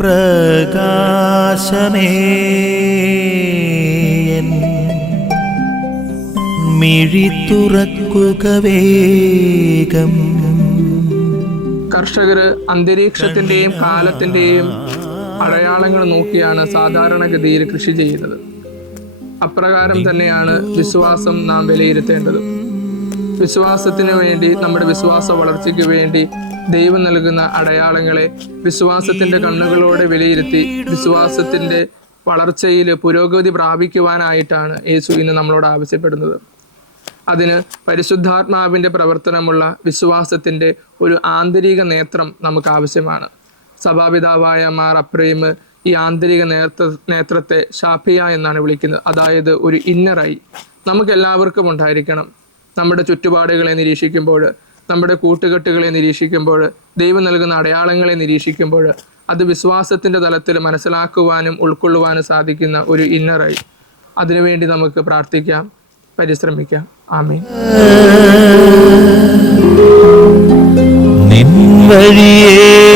പ്രകാശമേ മിഴി തുറക്കുക വേഗം. കർഷകർ അന്തരീക്ഷത്തിന്റെയും കാലത്തിന്റെയും അടയാളങ്ങൾ നോക്കിയാണ് സാധാരണഗതിയിൽ കൃഷി ചെയ്യുന്നത്. അപ്രകാരം തന്നെയാണ് വിശ്വാസം നാം വിലയിരുത്തേണ്ടത്. വിശ്വാസത്തിന് വേണ്ടി, നമ്മുടെ വിശ്വാസ വളർച്ചയ്ക്ക് വേണ്ടി ദൈവം നൽകുന്ന അടയാളങ്ങളെ വിശ്വാസത്തിന്റെ കണ്ണുകളോടെ വിലയിരുത്തി വിശ്വാസത്തിന്റെ വളർച്ചയിൽ പുരോഗതി പ്രാപിക്കുവാനായിട്ടാണ് യേശു ഇന്ന് നമ്മളോട് ആവശ്യപ്പെടുന്നത്. അതിന് പരിശുദ്ധാത്മാവിൻ്റെ പ്രവർത്തനമുള്ള വിശ്വാസത്തിൻ്റെ ഒരു ആന്തരിക നേത്രം നമുക്ക് ആവശ്യമാണ്. സഭാപിതാവായ മാർ അപ്രൈം ഈ ആന്തരിക നേത്രത്തെ ഷാഫിയ എന്നാണ് വിളിക്കുന്നത്. അതായത് ഒരു ഇന്നറായി നമുക്കെല്ലാവർക്കും ഉണ്ടായിരിക്കണം. നമ്മുടെ ചുറ്റുപാടുകളെ നിരീക്ഷിക്കുമ്പോൾ, നമ്മുടെ കൂട്ടുകെട്ടുകളെ നിരീക്ഷിക്കുമ്പോൾ, ദൈവം നൽകുന്ന അടയാളങ്ങളെ നിരീക്ഷിക്കുമ്പോൾ അത് വിശ്വാസത്തിൻ്റെ തലത്തിൽ മനസ്സിലാക്കുവാനും ഉൾക്കൊള്ളുവാനും സാധിക്കുന്ന ഒരു ഇന്നറായി. അതിനുവേണ്ടി നമുക്ക് പ്രാർത്ഥിക്കാം, പരിശ്രമിക്കാം. ആമേൻ. നിൻ വഴിയേ